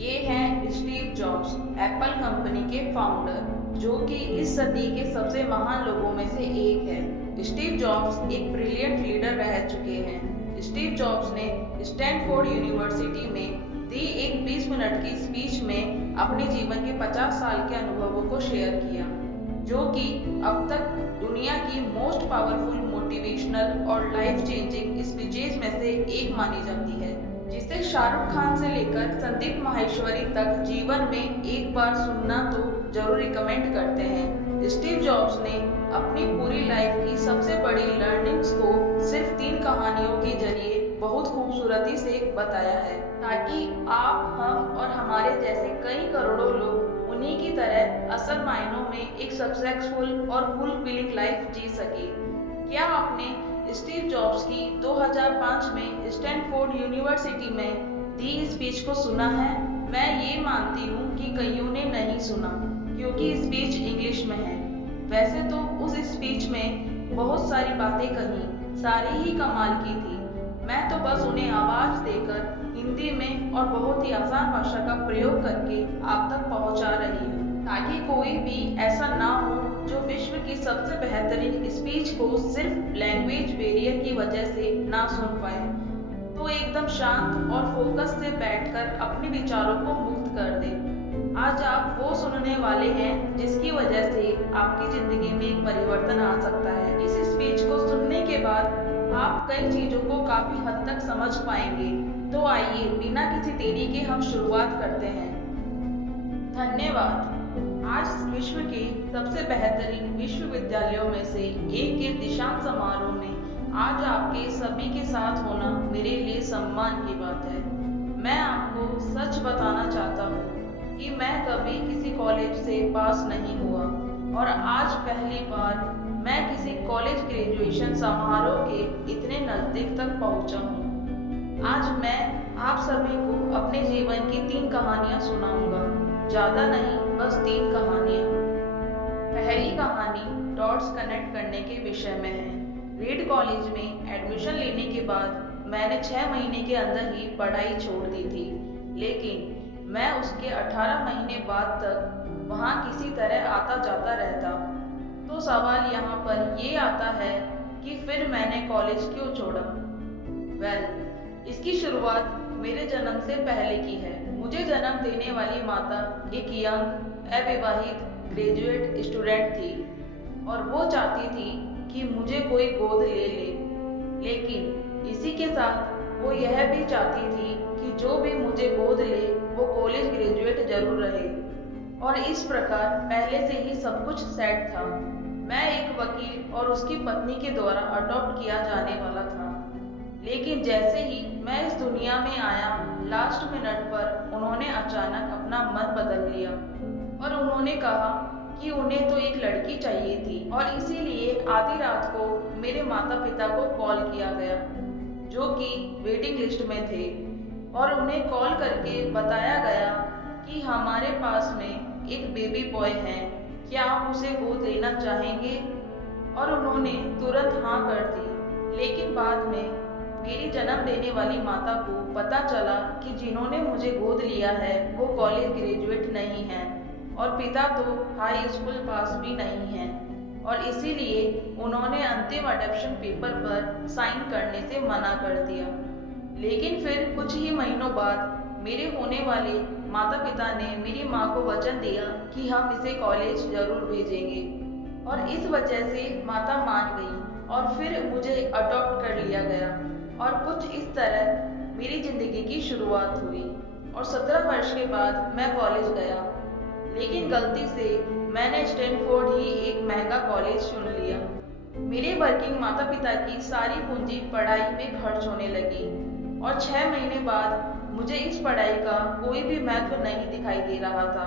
ये हैं Steve jobs, Apple company के फाउंडर, जो कि इस सदी के सबसे महान लोगों में से एक है। स्टीव जॉब्स एक ब्रिलियंट लीडर रह चुके हैं। स्टीव जॉब्स ने स्टैनफोर्ड यूनिवर्सिटी में दी एक 20 मिनट की स्पीच में अपने जीवन के 50 साल के अनुभवों को शेयर किया, जो कि अब तक दुनिया की मोस्ट पावरफुल मोटिवेशनल और लाइफ चेंजिंग स्पीचेज में से एक मानी जाती है, जिसे शाहरुख खान से लेकर संदीप माहेश्वरी तक जीवन में एक बार सुनना तो जरूर रिकमेंड करते हैं। स्टीव जॉब्स ने अपनी पूरी लाइफ की सबसे बड़ी लर्निंग्स को सिर्फ 3 कहानियों के जरिए बहुत खूबसूरती से बताया है, ताकि आप, हम और हमारे जैसे कई करोड़ों लोग उन्हीं की तरह असल मायनों में एक सक्सेसफुल और फुलफिलिंग लाइफ जी सके। क्या आपने स्टीव जॉब्स की 2005 में स्टैनफोर्ड यूनिवर्सिटी में दी स्पीच को सुना है? मैं ये मानती हूँ कि कईयों ने नहीं सुना, क्योंकि स्पीच इंग्लिश में है। वैसे तो उस स्पीच में बहुत सारी बातें कही, सारी ही कमाल की थी। मैं तो बस उन्हें आवाज देकर हिंदी में और बहुत ही आसान भाषा का प्रयोग करके आप तक पहुंचा रही हूँ, ताकि कोई भी ऐसा ना हो जो विश्व की सबसे बेहतरीन स्पीच को सिर्फ लैंग्वेज बैरियर की वजह से ना सुन पाए। तो एकदम शांत और फोकस से बैठकर अपने विचारों को मुक्त कर दे। आज आप वो सुनने वाले हैं जिसकी वजह से आपकी जिंदगी में एक परिवर्तन आ सकता है। इस स्पीच को सुनने के बाद आप कई चीजों को काफी हद तक समझ पाएंगे। तो आइए बिना किसी देरी के हम शुरुआत करते हैं। धन्यवाद। आज विश्व के सबसे बेहतरीन विश्वविद्यालयों में से एक के दीक्षांत समारोह में आज आपके सभी के साथ होना मेरे लिए सम्मान की बात है। मैं आपको सच बताना चाहता हूँ कि मैं कभी किसी कॉलेज से पास नहीं हुआ, और आज पहली बार मैं किसी कॉलेज ग्रेजुएशन समारोह के इतने नजदीक तक पहुँचा हूँ। आज मैं आप सभी को अपने जीवन की 3 कहानियाँ सुनाऊंगा। ज्यादा नहीं, बस 3 कहानियाँ। पहली कहानी डॉट्स कनेक्ट करने के विषय में है। रीड कॉलेज में एडमिशन लेने के बाद मैंने 6 महीने के अंदर ही पढ़ाई छोड़ दी थी, लेकिन मैं उसके 18 महीने बाद तक वहाँ किसी तरह आता जाता रहता। तो सवाल यहाँ पर ये आता है कि फिर मैंने कॉलेज क्यों छोड़ा? इसकी शुरुआत मेरे जन्म से पहले की है। मुझे जन्म देने वाली माता एक यंग अविवाहित ग्रेजुएट स्टूडेंट थी, और वो चाहती थी कि मुझे कोई गोद ले ले, लेकिन इसी के साथ वो यह भी चाहती थी कि जो भी मुझे गोद ले वो कॉलेज ग्रेजुएट जरूर रहे। और इस प्रकार पहले से ही सब कुछ सेट था। मैं एक वकील और उसकी पत्नी के द्वारा अडॉप्ट किया जाने वाला था, लेकिन जैसे ही मैं इस दुनिया में आया, लास्ट मिनट पर उन्होंने अचानक अपना मन बदल लिया और उन्होंने कहा कि उन्हें तो एक लड़की चाहिए थी, और इसीलिए आधी रात को मेरे माता पिता को कॉल किया गया, जो कि वेटिंग लिस्ट में थे, और उन्हें कॉल करके बताया गया कि हमारे पास में एक बेबी बॉय है, क्या आप उसे गोद लेना चाहेंगे? और उन्होंने तुरंत हाँ कर दी। लेकिन बाद में मेरी जन्म देने वाली माता को पता चला कि जिन्होंने मुझे गोद लिया है वो कॉलेज ग्रेजुएट नहीं है, और पिता तो हाई स्कूल पास भी नहीं है, और इसीलिए उन्होंने अंतिम अडॉप्शन पेपर पर साइन करने से मना कर दिया। लेकिन फिर कुछ ही महीनों बाद मेरे होने वाले माता पिता ने मेरी माँ को वचन दिया कि हम इसे कॉलेज जरूर भेजेंगे, और इस वजह से माता मान गई और फिर मुझे अडॉप्ट कर लिया गया। और कुछ इस तरह मेरी जिंदगी की शुरुआत हुई, और 17 वर्ष के बाद मैं कॉलेज गया। लेकिन गलती से मैंने स्टैनफोर्ड ही एक महंगा कॉलेज चुन लिया। मेरे वर्किंग माता पिता की सारी पूंजी पढ़ाई में खर्च होने लगी, और 6 महीने बाद मुझे इस पढ़ाई का कोई भी महत्व नहीं दिखाई दे रहा था।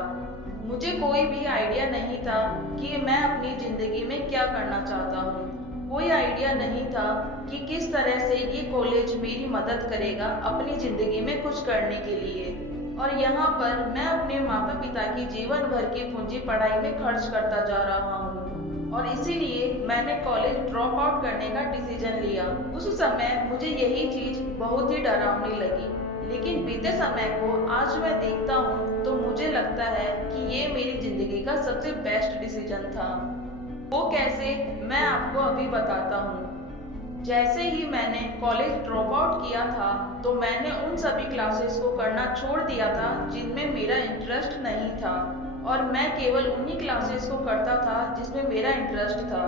मुझे कोई भी आइडिया नहीं था कि मैं अपनी जिंदगी में क्या करना चाहता हूँ। कोई आइडिया नहीं था कि किस तरह से ये कॉलेज मेरी मदद करेगा अपनी जिंदगी में कुछ करने के लिए। और यहाँ पर मैं अपने माता पिता की जीवन भर की पूंजी पढ़ाई में खर्च करता जा रहा हूँ, और इसीलिए मैंने कॉलेज ड्रॉप आउट करने का डिसीजन लिया। उस समय मुझे यही चीज बहुत ही डरावनी लगी, लेकिन बीते समय को आज मैं देखता हूँ लगता है कि ये मेरी जिंदगी का सबसे बेस्ट डिसीजन था। वो कैसे, मैं आपको अभी बताता हूँ। जैसे ही मैंने कॉलेज ड्रॉप आउट किया था तो मैंने उन सभी क्लासेस को करना छोड़ दिया था जिनमें मेरा इंटरेस्ट नहीं था, और मैं केवल उन्हीं क्लासेस को करता था जिसमें मेरा इंटरेस्ट था।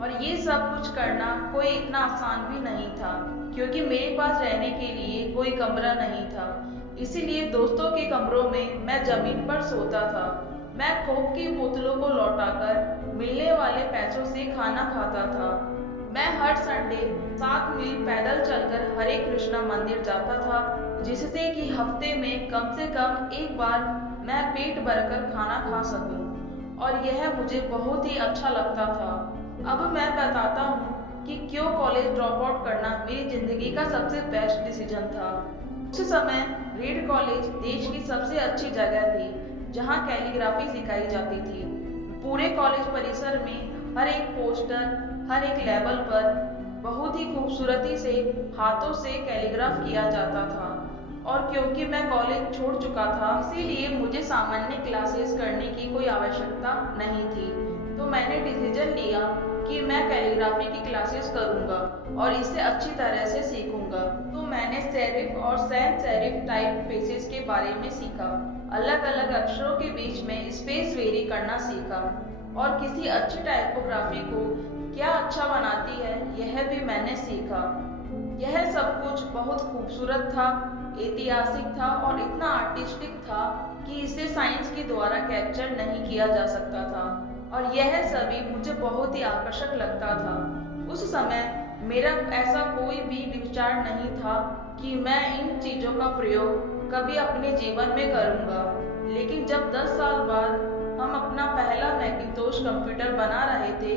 और ये सब कुछ करना कोई इतना आसान भी नहीं था, क्योंकि मेरे पास रहने के लिए कोई कमरा नहीं था। इसीलिए दोस्तों के कमरों में मैं जमीन पर सोता था। मैं कोक की बोतलों को लौटाकर मिलने वाले पैसों से खाना खाता था। मैं हर संडे 7 मील पैदल चलकर हरे कृष्णा मंदिर जाता था, जिससे कि हफ्ते में कम से कम एक बार मैं पेट भरकर खाना खा सकूं, और यह मुझे बहुत ही अच्छा लगता था। अब मैं बताता हूँ कि क्यों कॉलेज ड्रॉप आउट करना मेरी जिंदगी का सबसे बेस्ट डिसीजन था। उस समय रीड कॉलेज देश की सबसे अच्छी जगह थी जहाँ कैलीग्राफी सिखाई जाती थी। पूरे कॉलेज परिसर में हर एक पोस्टर, हर एक लेवल पर बहुत ही खूबसूरती से हाथों से कैलीग्राफ किया जाता था। और क्योंकि मैं कॉलेज छोड़ चुका था, इसीलिए मुझे सामान्य क्लासेस करने की कोई आवश्यकता नहीं थी। तो मैंने डिसीजन लिया कि मैं कैलीग्राफी की क्लासेस करूंगा और इसे अच्छी तरह से सीखूंगा। तो मैंने सेरिफ और सैन सेरिफ टाइप फेसेस के बारे में सीखा, अलग अलग अक्षरों के बीच में स्पेस वेरी करना सीखा, और किसी अच्छी टाइपोग्राफी को क्या अच्छा बनाती है यह भी मैंने सीखा। यह सब कुछ बहुत खूबसूरत था, ऐतिहासिक था और इतना आर्टिस्टिक था कि इसे साइंस के द्वारा कैप्चर नहीं किया जा सकता था, और यह सभी मुझे बहुत ही आकर्षक लगता था। उस समय मेरा ऐसा कोई भी विचार नहीं था कि मैं इन चीज़ों का प्रयोग कभी अपने जीवन में करूँगा। लेकिन जब 10 साल बाद हम अपना पहला मैकिंतोश कंप्यूटर बना रहे थे,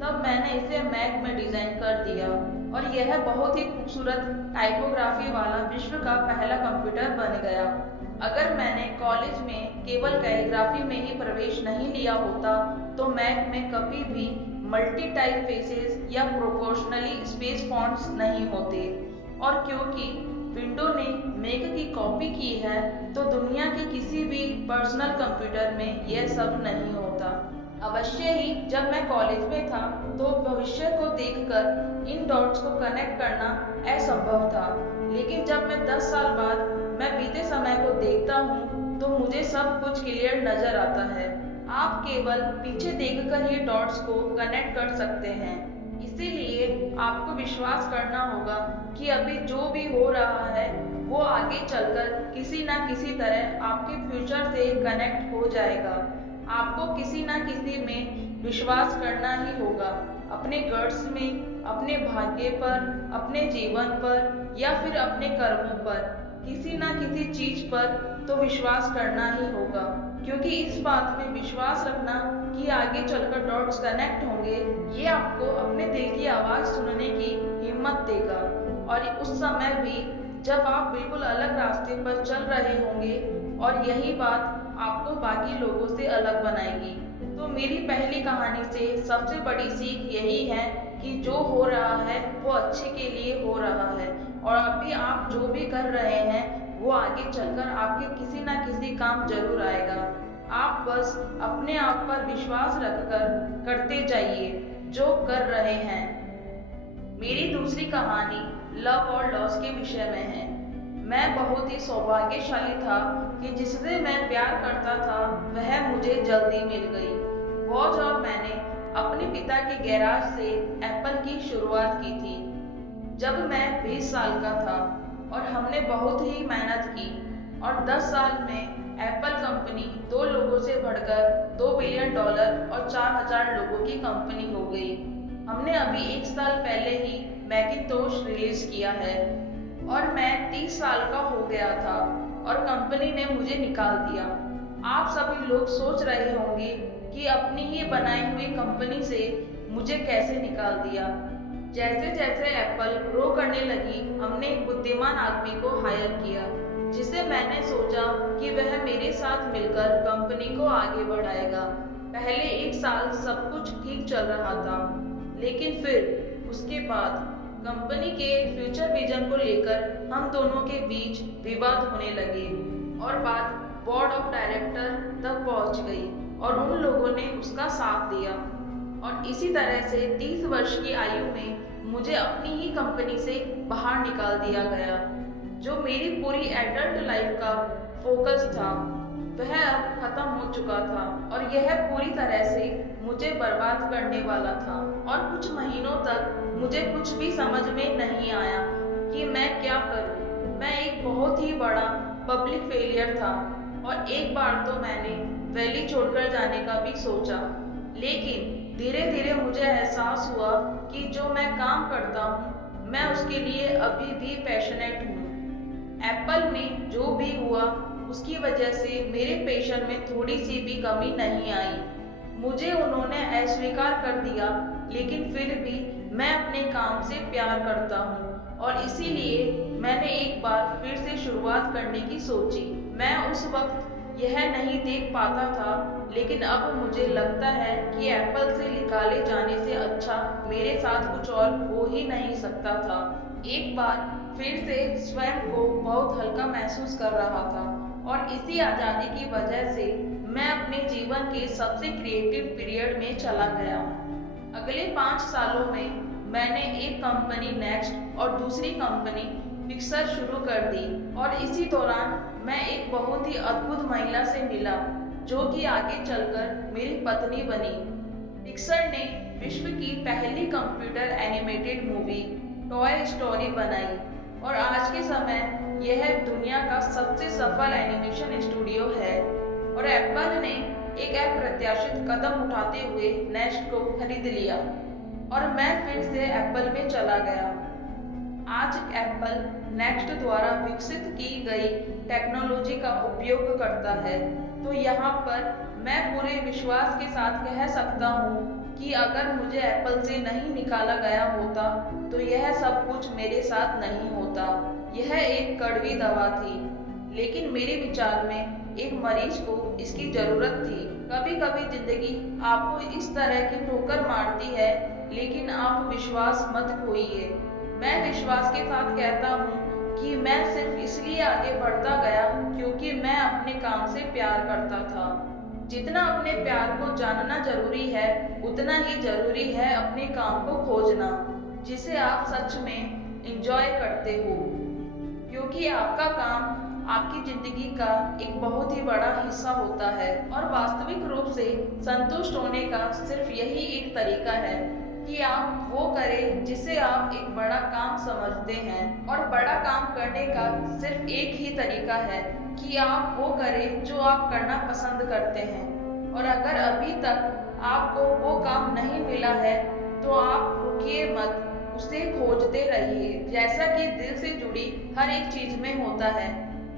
तब मैंने इसे मैक में डिज़ाइन कर दिया, और यह बहुत ही खूबसूरत टाइपोग्राफी वाला विश्व का पहला कंप्यूटर बन गया। अगर मैंने कॉलेज में केवल कैलीग्राफी में ही प्रवेश नहीं लिया होता तो मैक में कभी भी मल्टी टाइप फेसेस या प्रोपोर्शनली स्पेस फॉन्ट्स नहीं होते। और क्योंकि विंडो ने मैक की कॉपी की है तो दुनिया के किसी भी पर्सनल कंप्यूटर में यह सब नहीं होता। अवश्य ही जब मैं कॉलेज में था तो भविष्य को देखकर इन डॉट्स को कनेक्ट करना असंभव था, लेकिन जब मैं 10 साल बाद मैं बीते समय को देखता हूँ तो मुझे सब कुछ क्लियर नजर आता है। आप केवल पीछे देखकर ये डॉट्स को कनेक्ट कर सकते हैं। इसीलिए आपको विश्वास करना होगा कि अभी जो भी हो रहा है वो आगे चलकर किसी न किसी तरह आपके फ्यूचर से कनेक्ट हो जाएगा। आपको किसी न किसी में विश्वास करना ही होगा, अपने गट्स में, अपने भाग्य पर, अपने जीवन पर या फिर अपने कर्मों पर, किसी न किसी चीज पर तो विश्वास करना ही होगा, क्योंकि इस बात में विश्वास रखना कि आगे चलकर डॉट्स कनेक्ट होंगे, ये आपको अपने दिल की आवाज सुनने की हिम्मत देगा। और उस समय भी जब आप बिल्कुल अलग रास्ते पर चल रहे होंगे, और यही बात आपको बाकी लोगों से अलग बनाएगी। तो मेरी पहली कहानी से सबसे बड़ी सीख यही है कि जो हो रहा है वो अच्छे के लिए हो रहा है, और अभी आप जो भी कर रहे हैं वो आगे चलकर आपके किसी ना किसी काम जरूर आएगा। आप बस अपने आप पर विश्वास रखकर करते जाइए जो कर रहे हैं। मेरी दूसरी कहानी लव और लॉस के विषय में है। मैं बहुत ही सौभाग्यशाली था कि जिससे मैं प्यार करता था वह मुझे जल्दी मिल गई। वॉज और मैंने अपने पिता के गैराज से एप्पल की शुरुआत की थी जब मैं 20 साल का था, और हमने बहुत ही मेहनत की, और 10 साल में एप्पल कंपनी 2 लोगों से बढ़कर $2 बिलियन और 4000 लोगों की कंपनी हो गई। हमने अभी 1 साल पहले ही मैकिंतोश रिलीज किया है, और मैं 30 साल का हो गया था और कंपनी ने मुझे निकाल दिया। आप सभी लोग सोच रहे होंगे कि अपनी ही बनाई हुई कंपनी से मुझे कैसे निकाल दिया। जैसे जैसे एप्पल ग्रो करने लगी, हमने एक बुद्धिमान आदमी को हायर किया, जिसे मैंने सोचा कि वह मेरे साथ मिलकर कंपनी को आगे बढ़ाएगा। पहले 1 साल सब कुछ ठीक चल रहा था, लेकिन फिर उसके बाद कंपनी के फ्यूचर विजन को लेकर हम दोनों के बीच विवाद होने लगे, और बात बोर्ड ऑफ डायरेक्टर तक पहुंच गई और उन लोगों ने उसका साथ दिया। और इसी तरह से 30 वर्ष की आयु में मुझे अपनी ही कंपनी से बाहर निकाल दिया गया। जो मेरी पूरी एडल्ट लाइफ का फोकस था वह अब खत्म हो चुका था और यह पूरी तरह से मुझे बर्बाद करने वाला था। और कुछ महीनों तक मुझे कुछ भी समझ में नहीं आया कि मैं क्या करूं। मैं एक बहुत ही बड़ा पब्लिक फेलियर था और एक बार तो मैंने वैली छोड़कर जाने का भी सोचा, लेकिन धीरे धीरे मुझे एहसास हुआ कि जो मैं काम करता हूँ मैं उसके लिए अभी भी पैशनेट हूँ। एप्पल में जो भी हुआ उसकी वजह से मेरे पैशन में थोड़ी सी भी कमी नहीं आई। मुझे उन्होंने अस्वीकार कर दिया, लेकिन फिर भी मैं अपने काम से प्यार करता हूँ और इसीलिए मैंने एक बार फिर से शुरुआत करने की सोची। मैं उस वक्त यह नहीं देख पाता था, लेकिन अब मुझे लगता है कि एप्पल से निकाले जाने से अच्छा मेरे साथ कुछ और हो ही नहीं सकता था। एक बार फिर से स्वयं को बहुत हल्का महसूस कर रहा था और इसी आज़ादी की वजह से मैं अपने जीवन के सबसे क्रिएटिव पीरियड में चला गया। अगले 5 सालों में मैंने एक कंपनी नेक्स्ट और दूसरी कंपनी पिक्सर शुरू कर दी और इसी दौरान मैं एक बहुत ही अद्भुत महिला से मिला जो कि आगे चलकर मेरी पत्नी बनी। पिक्सर ने विश्व की पहली computer animated movie toy story बनाई और आज के समय यह दुनिया का सबसे सफल एनिमेशन स्टूडियो है। और एप्पल ने एक अप्रत्याशित कदम उठाते हुए नेक्स्ट को खरीद लिया और मैं फिर से एप्पल में चला गया। आज एप्पल नेक्स्ट द्वारा विकसित की गई टेक्नोलॉजी का उपयोग करता है। तो यहाँ पर मैं पूरे विश्वास के साथ कह सकता हूँ कि अगर मुझे एप्पल से नहीं निकाला गया होता तो यह सब कुछ मेरे साथ नहीं होता। यह एक कड़वी दवा थी, लेकिन मेरे विचार में एक मरीज को इसकी जरूरत थी। कभी कभी जिंदगी आपको इस तरह की ठोकर मारती है, लेकिन आप विश्वास मत खोइए। मैं विश्वास के साथ कहता हूँ कि मैं सिर्फ इसलिए आगे बढ़ता गया क्योंकि मैं अपने काम से प्यार करता था। जितना अपने प्यार को जानना जरूरी है, उतना ही जरूरी है अपने काम को खोजना जिसे आप सच में एंजॉय करते हो, क्योंकि आपका काम आपकी जिंदगी का एक बहुत ही बड़ा हिस्सा होता है। और वास्तविक रूप से संतुष्ट होने का सिर्फ यही एक तरीका है कि आप वो करें जिसे आप एक बड़ा काम समझते हैं। और बड़ा काम करने का सिर्फ एक ही तरीका है कि आप वो करें जो आप करना पसंद करते हैं। और अगर अभी तक आपको वो काम नहीं मिला है तो आप रुकिए मत, उसे खोजते रहिए। जैसा कि दिल से जुड़ी हर एक चीज में होता है,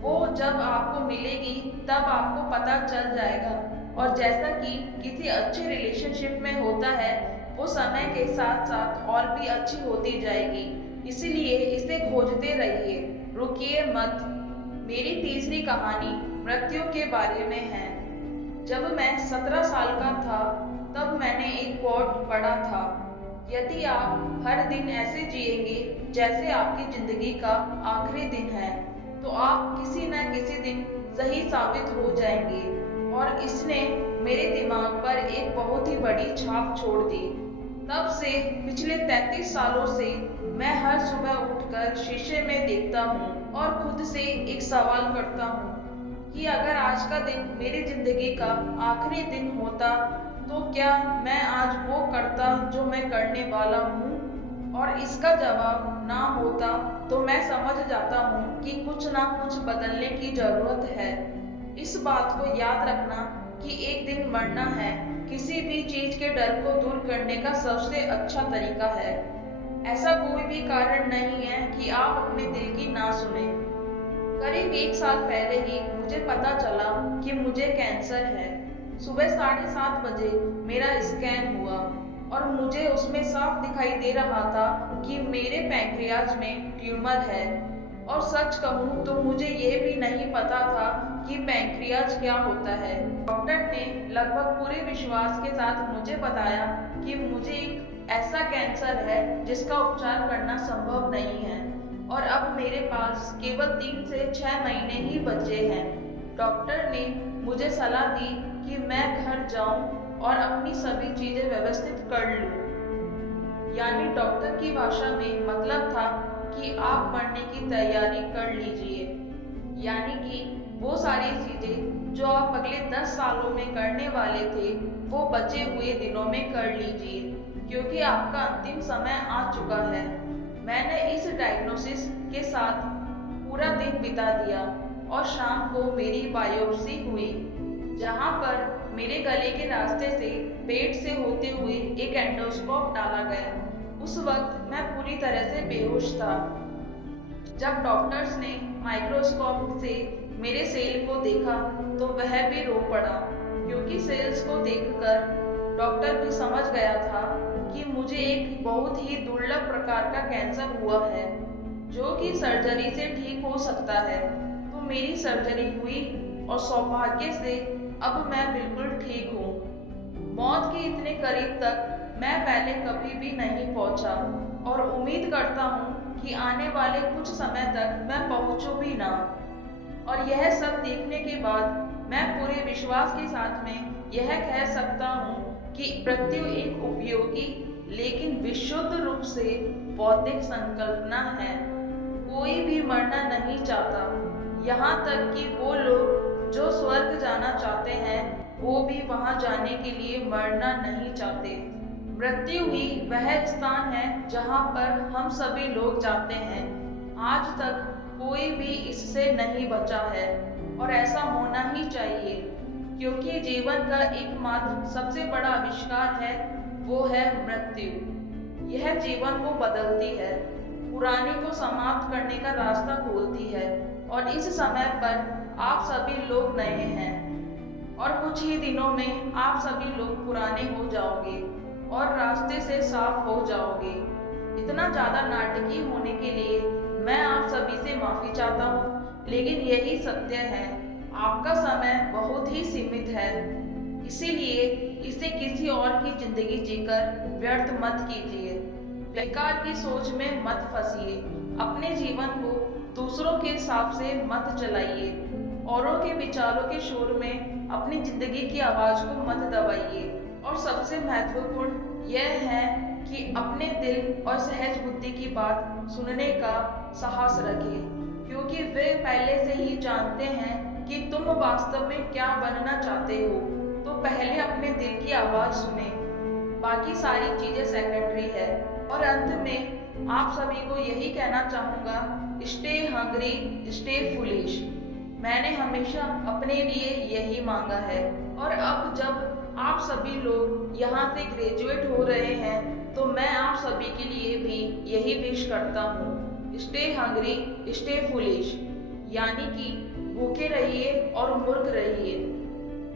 वो जब आपको मिलेगी तब आपको पता चल जाएगा। और जैसा कि किसी अच्छे रिलेशनशिप में होता है, वो समय के साथ साथ और भी अच्छी होती जाएगी। इसीलिए इसे खोजते रहिए, रुकिए मत। मेरी तीसरी कहानी मृत्यु के बारे में है। जब मैं 17 साल का था तब मैंने एक कोट पढ़ा था, यदि आप हर दिन ऐसे जिएंगे जैसे आपकी जिंदगी का आखिरी दिन है तो आप किसी न किसी दिन सही साबित हो जाएंगे। और इसने मेरे दिमाग पर एक बहुत ही बड़ी छाप छोड़ दी। तब से पिछले 33 सालों से मैं हर सुबह उठकर शीशे में देखता हूँ और खुद से एक सवाल करता हूँ कि अगर आज का दिन मेरी जिंदगी का आखिरी दिन होता तो क्या मैं आज वो करता जो मैं करने वाला हूँ। और इसका जवाब ना होता तो मैं समझ जाता हूँ कि कुछ ना कुछ बदलने की जरूरत है। इस बात को याद रखना कि एक दिन मरना है किसी भी चीज के डर को दूर करने का सबसे अच्छा तरीका है। ऐसा कोई भी कारण नहीं है कि आप अपने दिल की ना सुने। करीब 1 साल पहले ही मुझे पता चला कि मुझे कैंसर है। सुबह 7:30 बजे मेरा स्कैन हुआ और मुझे उसमें साफ दिखाई दे रहा था कि मेरे पैंक्रियाज में ट्यूमर है। और सच कहूँ तो मुझे ये भी नहीं पता था कि पैंक्रियाज क्या होता है। डॉक्टर ने लगभग पूरे विश्वास के साथ मुझे बताया कि मुझे एक ऐसा कैंसर है जिसका उपचार करना संभव नहीं है और अब मेरे पास केवल 3 से 6 महीने ही बचे हैं। डॉक्टर ने मुझे सलाह दी कि मैं घर जाऊं और अपनी सभी चीजें व्यवस्थित कर लूं। यानी डॉक्टर की भाषा में मतलब था कि आप मरने की तैयारी कर लीजिए। यानी कि वो सारी चीजें जो आप अगले 10 सालों में करने वाले थे वो बचे हुए दिनों में कर लीजिए, क्योंकि आपका अंतिम समय आ चुका है। मैंने इस डायग्नोसिस के साथ पूरा दिन बिता दिया और शाम को मेरी बायोप्सी हुई, जहां पर मेरे गले के रास्ते से पेट से होते हुए एक एंडोस्कोप डाला गया। उस वक्त मैं पूरी तरह से बेहोश था। जब डॉक्टर्स ने माइक्रोस्कोप से मेरे सेल को देखा तो वह भी रो पड़ा, क्योंकि सेल्स को देखकर डॉक्टर भी समझ गया था कि मुझे एक बहुत ही दुर्लभ प्रकार का कैंसर हुआ है, जो कि सर्जरी से ठीक हो सकता है। तो मेरी सर्जरी हुई और सौभाग्य से अब मैं बिल्कुल ठीक हूँ। मौत के इतने करीब तक मैं पहले कभी भी नहीं पहुंचा और उम्मीद करता हूँ कि आने वाले कुछ समय तक मैं पहुंचूं भी ना। और यह सब देखने के बाद मैं पूरे विश्वास के साथ में यह कह सकता हूँ कि मृत्यु एक उपयोगी लेकिन विशुद्ध रूप से बौद्धिक संकल्पना है। कोई भी मरना नहीं चाहता, यहाँ तक कि वो लोग जो स्वर्ग जाना चाहते हैं वो भी वहां जाने के लिए मरना नहीं चाहते। मृत्यु ही वह स्थान है जहां पर हम सभी लोग जाते हैं। आज तक कोई भी इससे नहीं बचा है और ऐसा होना ही चाहिए, क्योंकि जीवन का एकमात्र सबसे बड़ा आविष्कार है, वो है मृत्यु। यह जीवन को बदलती है, पुराने को समाप्त करने का रास्ता खोलती है। और इस समय पर आप सभी लोग नए हैं और कुछ ही दिनों में आप सभी लोग पुराने हो जाओगे और रास्ते से साफ हो जाओगे। इतना ज्यादा नाटकीय होने के लिए मैं आप सभी से माफी चाहता हूँ, लेकिन यही सत्य है। आपका समय बहुत ही सीमित है, इसीलिए इसे किसी और की जिंदगी जीकर व्यर्थ मत कीजिए। बेकार की सोच में मत फंसिए। अपने जीवन को दूसरों के हिसाब से मत चलाइए। औरों के विचारों के शोर में अपनी जिंदगी की आवाज को मत दबाइए। और सबसे महत्वपूर्ण यह है कि अपने दिल और सहज बुद्धि की बात सुनने का साहस रखें, क्योंकि वे पहले से ही जानते हैं कि तुम वास्तव में क्या बनना चाहते हो। तो पहले अपने दिल की आवाज सुने, बाकी सारी चीजें सेकेंडरी है। और अंत में आप सभी को यही कहना चाहूंगा, स्टे हंग्री, स्टे फुलिश। मैंने हमेशा अपने लिए यही मांगा है। और अब जब आप सभी लोग यहाँ से ग्रेजुएट हो रहे हैं तो मैं आप सभी के लिए भी यही विश करता हूँ, स्टे हंग्री, स्टे फुलिश। यानी कि भूखे रहिए और मूर्ख रहिए।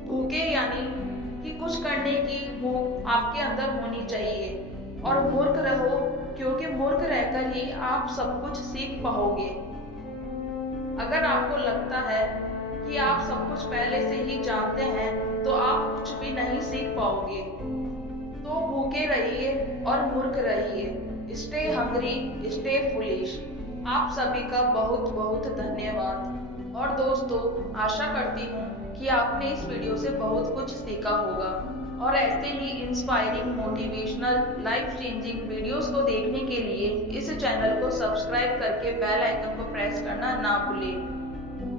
भूखे यानी कि कुछ करने की भूख आपके अंदर होनी चाहिए, और मूर्ख रहो क्योंकि मूर्ख रहकर ही आप सब कुछ सीख पाओगे। अगर आपको लगता है कि आप सब कुछ पहले से ही जानते हैं तो आप कुछ भी नहीं सीख पाओगे। तो भूखे रहिए और मूर्ख रहिए। Stay hungry, stay foolish. आप सभी का बहुत बहुत धन्यवाद। और दोस्तों, आशा करती हूँ कि आपने इस वीडियो से बहुत कुछ सीखा होगा। और ऐसे ही inspiring, motivational, life changing videos को देखने के लिए इस चैनल को सब्सक्राइब करके बेल आइकन को प्रेस करना ना भूलें।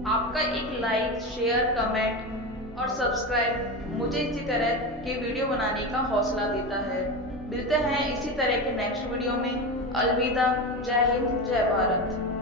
आपका एक लाइक, शेयर, कमेंट और सब्सक्राइब मुझे इसी तरह के वीडियो बनाने का हौसला देता है। मिलते हैं इसी तरह के नेक्स्ट वीडियो में। अलविदा। जय हिंद, जय भारत।